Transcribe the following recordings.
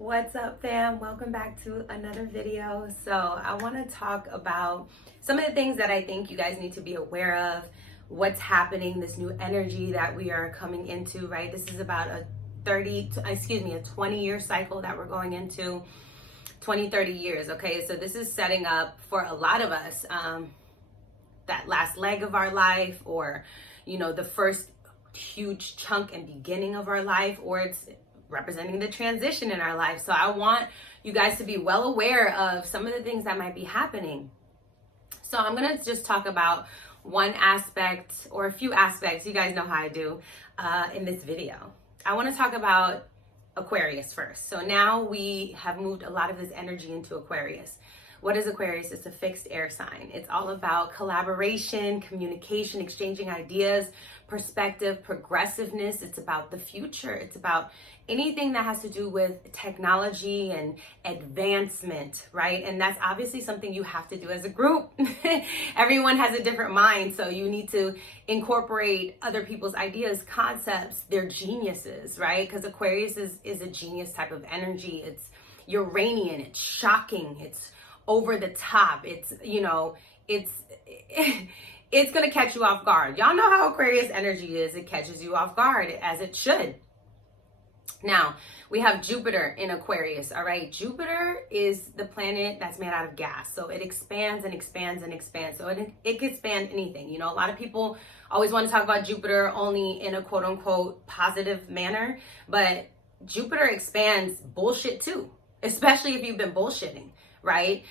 What's up, fam? Welcome back to another video. So I want to talk about some of the things that I think you guys need to be aware of, what's happening, this new energy that we are coming into, right? This is about a 20-year cycle that we're going into, 30 years, okay? So this is setting up for a lot of us, that last leg of our life, or, the first huge chunk and beginning of our life, or it's representing the transition in our life. So I want you guys to be well aware of some of the things that might be happening. So I'm going to just talk about one aspect or a few aspects. You guys know how I do in this video. I want to talk about Aquarius first. So now we have moved a lot of this energy into Aquarius. What is Aquarius? It's a fixed air sign. It's all about collaboration, communication, exchanging ideas, perspective, progressiveness. It's about the future. It's about anything that has to do with technology and advancement, right? And that's obviously something you have to do as a group. Everyone has a different mind, so you need to incorporate other people's ideas, concepts, their geniuses, right? Because Aquarius is a genius type of energy. It's Uranian, it's shocking, it's over the top, it's it's gonna catch you off guard. Y'all know how Aquarius energy is. It catches you off guard, as it should. Now, we have Jupiter in Aquarius, all right? Jupiter is the planet that's made out of gas. So it expands and expands and expands. So it can span anything. A lot of people always want to talk about Jupiter only in a quote unquote positive manner, but Jupiter expands bullshit too, especially if you've been bullshitting, right?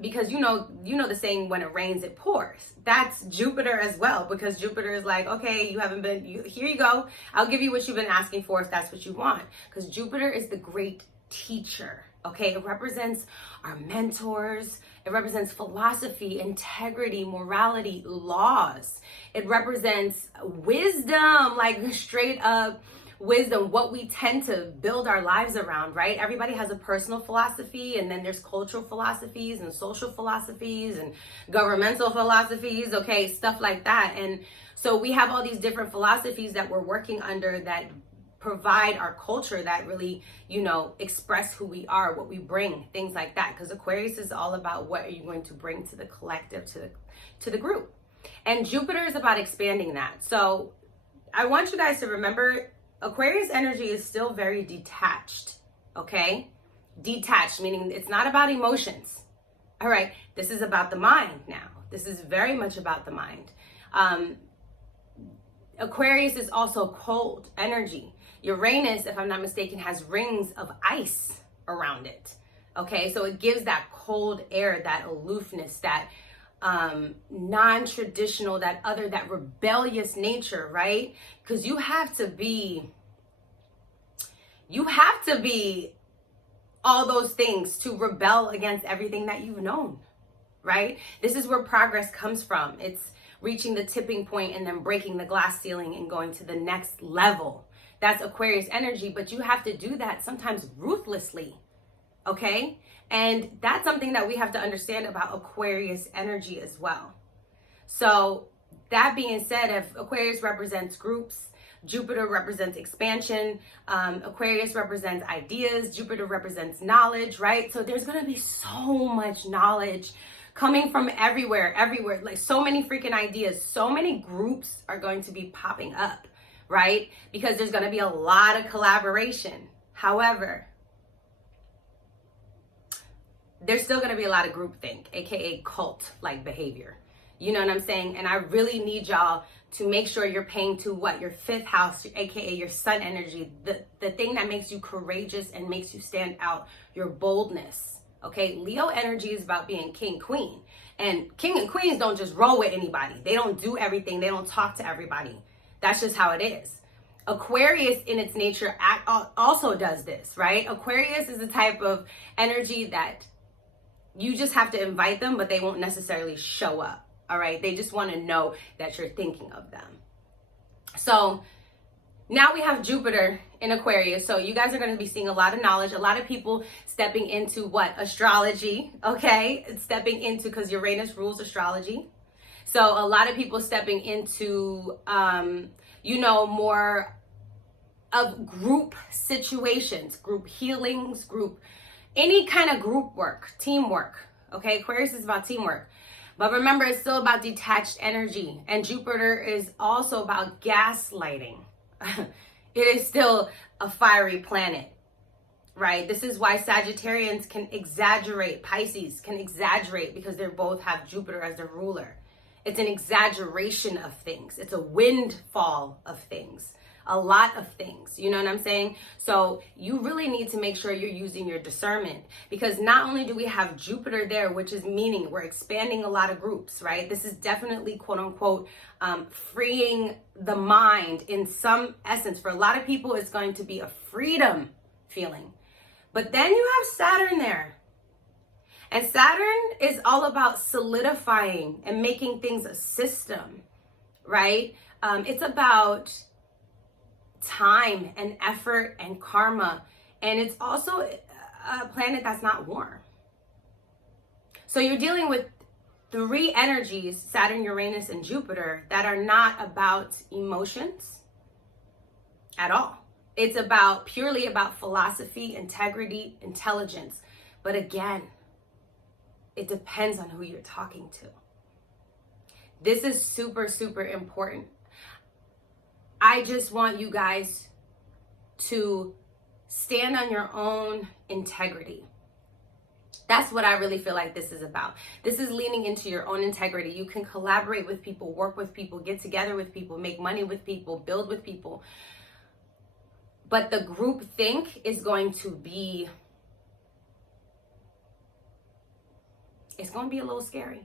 Because you know the saying, when it rains, it pours. That's Jupiter as well, because Jupiter is like, okay, here you go. I'll give you what you've been asking for if that's what you want. Because Jupiter is the great teacher, okay? It represents our mentors. It represents philosophy, integrity, morality, laws. It represents wisdom, like straight up wisdom, what we tend to build our lives around, right? Everybody has a personal philosophy, and then there's cultural philosophies and social philosophies and governmental philosophies, okay, stuff like that. And so we have all these different philosophies that we're working under that provide our culture, that really, express who we are, what we bring, things like that. Because Aquarius is all about what are you going to bring to the collective, to the group. And Jupiter is about expanding that. So I want you guys to remember, Aquarius energy is still very detached, okay? Detached, meaning it's not about emotions. All right, this is about the mind now. This is very much about the mind. Aquarius is also cold energy. Uranus, if I'm not mistaken, has rings of ice around it, okay? So it gives that cold air, that aloofness, that non-traditional, that rebellious nature, right? Because you have to be all those things to rebel against everything that you've known, right? This is where progress comes from. It's reaching the tipping point and then breaking the glass ceiling and going to the next level. That's Aquarius energy, but you have to do that sometimes ruthlessly, okay? And that's something that we have to understand about Aquarius energy as well. So that being said, if Aquarius represents groups, Jupiter represents expansion, Aquarius represents ideas, Jupiter represents knowledge, right? So there's going to be so much knowledge coming from everywhere, like so many freaking ideas, so many groups are going to be popping up, right? Because there's going to be a lot of collaboration. However, there's still going to be a lot of groupthink, aka cult-like behavior. You know what I'm saying? And I really need y'all to make sure you're paying to what? Your fifth house, aka your sun energy, the thing that makes you courageous and makes you stand out, your boldness. Okay, Leo energy is about being king, queen. And king and queens don't just roll with anybody. They don't do everything. They don't talk to everybody. That's just how it is. Aquarius in its nature also does this, right? Aquarius is the type of energy that you just have to invite them, but they won't necessarily show up. All right, they just want to know that you're thinking of them. So now we have Jupiter in Aquarius. So you guys are going to be seeing a lot of knowledge, a lot of people stepping into what? Astrology, okay? Stepping into, because Uranus rules astrology. So a lot of people stepping into, more of group situations, group healings, any kind of group work, teamwork. Okay, Aquarius is about teamwork. But remember, it's still about detached energy. And Jupiter is also about gaslighting. It is still a fiery planet, right? This is why Sagittarians can exaggerate, Pisces can exaggerate, because they both have Jupiter as their ruler. It's an exaggeration of things. It's a windfall of things. A lot of things, you know what I'm saying? So you really need to make sure you're using your discernment, because not only do we have Jupiter there, which is meaning we're expanding a lot of groups, right? This is definitely quote unquote freeing the mind in some essence. For a lot of people, it's going to be a freedom feeling. But then you have Saturn there. And Saturn is all about solidifying and making things a system, right? It's about time and effort and karma. And it's also a planet that's not warm. So you're dealing with three energies, Saturn, Uranus, and Jupiter, that are not about emotions at all. It's purely about philosophy, integrity, intelligence. But again, it depends on who you're talking to. This is super, super important. I just want you guys to stand on your own integrity. That's what I really feel like this is about. This is leaning into your own integrity. You can collaborate with people, work with people, get together with people, make money with people, build with people. But the group think is going to be, it's going to be a little scary.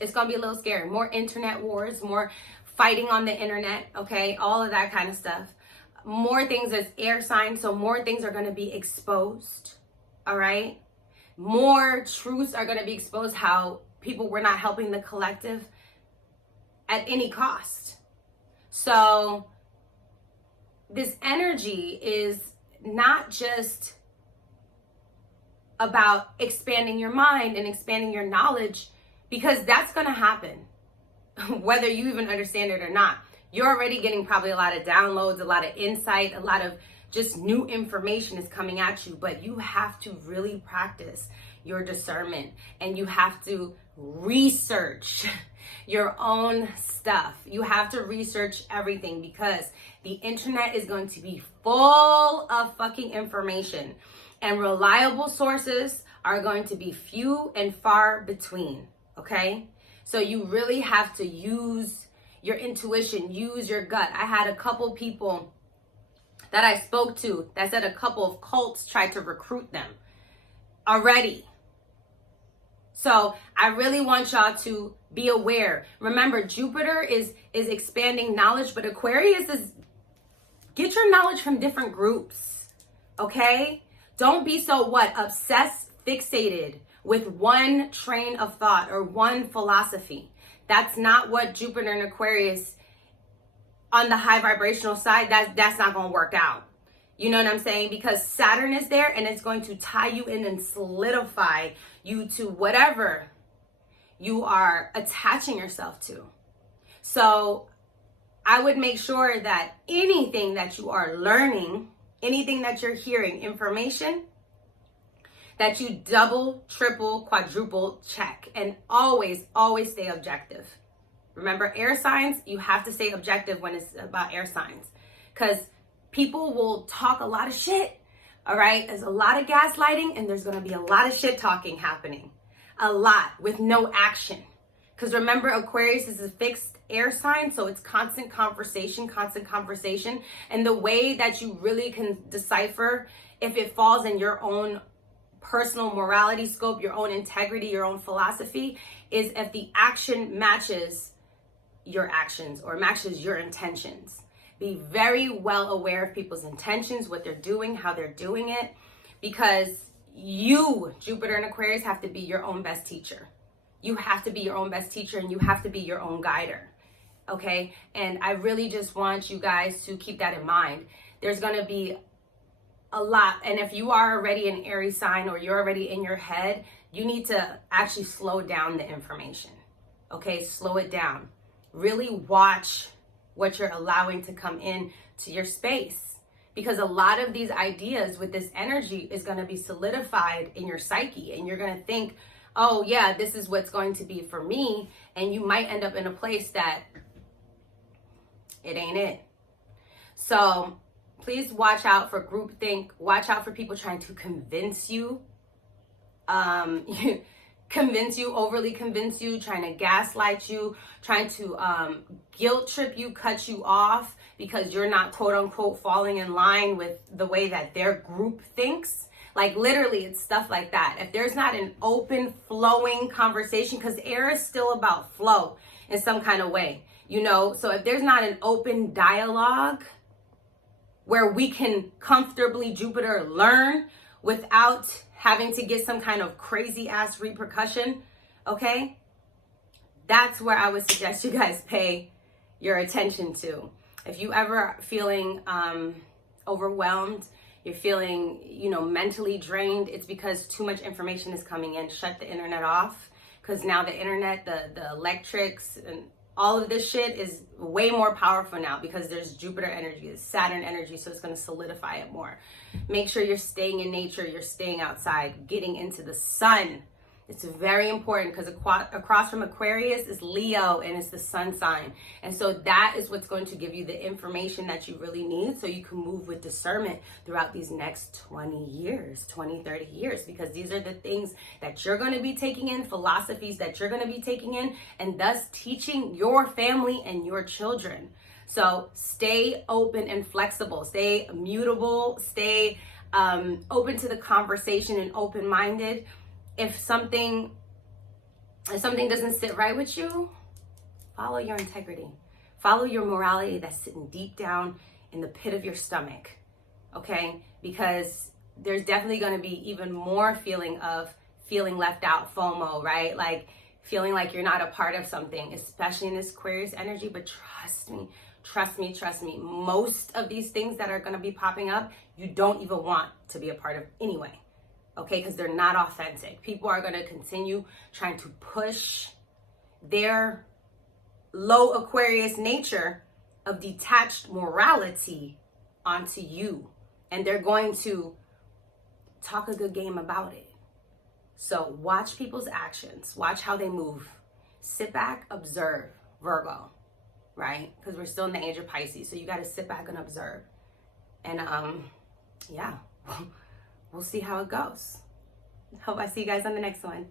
It's going to be a little scary. More internet wars, more fighting on the internet, okay? All of that kind of stuff. More things as air signs, so more things are going to be exposed, all right? More truths are going to be exposed, how people were not helping the collective at any cost. So this energy is not just about expanding your mind and expanding your knowledge, because that's going to happen whether you even understand it or not. You're already getting probably a lot of downloads, a lot of insight, a lot of just new information is coming at you, but you have to really practice your discernment, and you have to research your own stuff. You have to research everything, because the internet is going to be full of fucking information, and reliable sources are going to be few and far between, okay? So you really have to use your intuition, use your gut. I had a couple people that I spoke to that said a couple of cults tried to recruit them already. So I really want y'all to be aware. Remember, Jupiter is expanding knowledge, but Aquarius is get your knowledge from different groups, okay? Don't be so obsessed, fixated with one train of thought or one philosophy. That's not what Jupiter and Aquarius on the high vibrational side, that's not going to work out. You know what I'm saying? Because Saturn is there, and it's going to tie you in and solidify you to whatever you are attaching yourself to. So I would make sure that anything that you are learning, anything that you're hearing, information, that you double, triple, quadruple check, and always, always stay objective. Remember, air signs, you have to stay objective when it's about air signs, because people will talk a lot of shit, all right? There's a lot of gaslighting, and there's going to be a lot of shit talking happening, a lot with no action. Because remember, Aquarius is a fixed air sign, so it's constant conversation. And the way that you really can decipher if it falls in your own personal morality scope, your own integrity, your own philosophy, is if the action matches your actions or matches your intentions. Be very well aware of people's intentions, what they're doing, how they're doing it, because you, Jupiter and Aquarius, have to be your own best teacher. You have to be your own best teacher, and you have to be your own guider, okay? And I really just want you guys to keep that in mind. There's going to be a lot. And if you are already an Aries sign, or you're already in your head, you need to actually slow down the information. Okay, slow it down. Really watch what you're allowing to come in to your space. Because a lot of these ideas with this energy is going to be solidified in your psyche, and you're going to think, oh yeah, this is what's going to be for me. And you might end up in a place that it ain't it. So please watch out for groupthink. Watch out for people trying to convince you, overly convince you, trying to gaslight you, trying to guilt trip you, cut you off because you're not quote unquote falling in line with the way that their group thinks. Like literally, it's stuff like that. If there's not an open, flowing conversation, because air is still about flow in some kind of way, you know? So if there's not an open dialogue where we can comfortably, Jupiter, learn without having to get some kind of crazy ass repercussion, okay? That's where I would suggest you guys pay your attention to. If you ever feeling overwhelmed, you're feeling, you know, mentally drained, it's because too much information is coming in. Shut the internet off, because now the internet, the electrics, and all of this shit is way more powerful now because there's Jupiter energy, it's Saturn energy, so it's going to solidify it more. Make sure you're staying in nature, you're staying outside, getting into the sun. It's very important because across from Aquarius is Leo, and it's the sun sign. And so that is what's going to give you the information that you really need so you can move with discernment throughout these next 20 years, 20, 30 years, because these are the things that you're going to be taking in, philosophies that you're going to be taking in, and thus teaching your family and your children. So stay open and flexible, stay mutable, stay open to the conversation and open-minded. If something doesn't sit right with you, follow your integrity. Follow your morality that's sitting deep down in the pit of your stomach, okay? Because there's definitely going to be even more feeling left out, FOMO, right? Like feeling like you're not a part of something, especially in this Aquarius energy. But trust me, most of these things that are going to be popping up, you don't even want to be a part of anyway. Okay, because they're not authentic. People are going to continue trying to push their low Aquarius nature of detached morality onto you. And they're going to talk a good game about it. So watch people's actions. Watch how they move. Sit back, observe, Virgo, right? Because we're still in the age of Pisces. So you got to sit back and observe. And yeah. We'll see how it goes. Hope I see you guys on the next one.